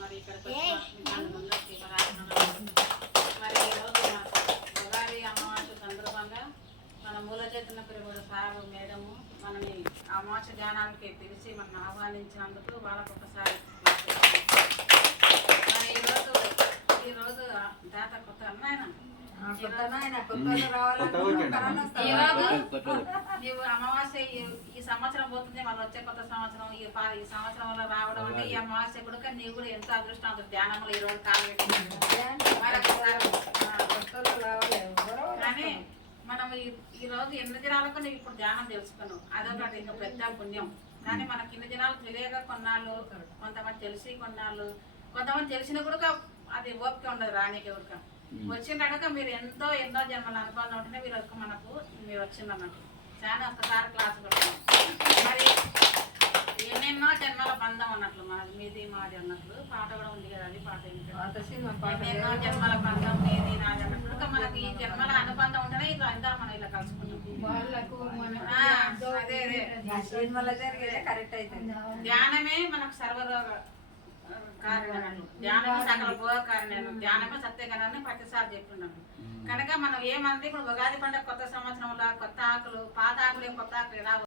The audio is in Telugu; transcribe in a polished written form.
మరి ఇక్కడికి మరి ఈరోజు ఉగాది అమావాస్య సందర్భంగా మన మూల చైతన్య ప్రేమడు సారు మేడము మనని అమావాస్య ధ్యానానికి పిలిచి మనం ఆహ్వానించినందుకు వాళ్ళకు ఒకసారి మరి ఈరోజు దాత కొత్త అమ్మాయిన నీవు అమావాస్య ఈ సంవత్సరం పోతుంది మళ్ళీ వచ్చే కొత్త సంవత్సరం ఈ సంవత్సరంలో రావడం అంటే ఈ అమావాస్య కూడా నీవు కూడా ఎంతో అదృష్టం ధ్యానంలో ఈ రోజు కానీ మనం ఈ రోజు ఎన్ని దినాలకు నువ్వు ఇప్పుడు ధ్యానం తెలుసుకున్నావు అదొకటి ఇంకా పెద్ద పుణ్యం. కానీ మనకి ఇన్ని దినాలు తెలియక కొన్నాళ్ళు, కొంతమంది తెలిసి కొన్నాళ్ళు, కొంతమంది తెలిసిన కూడా అది ఓపిక ఉండదు రానికి ఎవరిక వచ్చిందనక మీరు ఎన్నో జన్మల అనుభవం ఉంటేనే మీరు వచ్చిందన్నట్టు చాలా ఒక్కసారి క్లాస్ పెట్టాం. మరి ఎన్నెన్నో జన్మల బంధం అన్నట్లు మనది మీది మాది అన్నట్లు పాట కూడా ఉంది కదా, అది పాట ఎన్నెన్నో జన్మల బంధం మీది నాది అన్నట్లు మనకి ఈ జన్మల అనుబంధం ఉంటేనే ఇట్లా అందరూ మనం ఇలా కలుసుకుంటాం. ధ్యానమే మనకు సర్వరోగ కారణం, ధ్యానమే సకల భోగ కారణం, ధ్యానమే సత్యగణాన్ని ప్రతిసారి చెప్తున్నాను. కనుక మనం ఏమంటే ఇప్పుడు ఉగాది పండుగ కొత్త సంవత్సరంలో కొత్త ఆకులు, పాత ఆకులు కొత్త ఆకులు ఎలా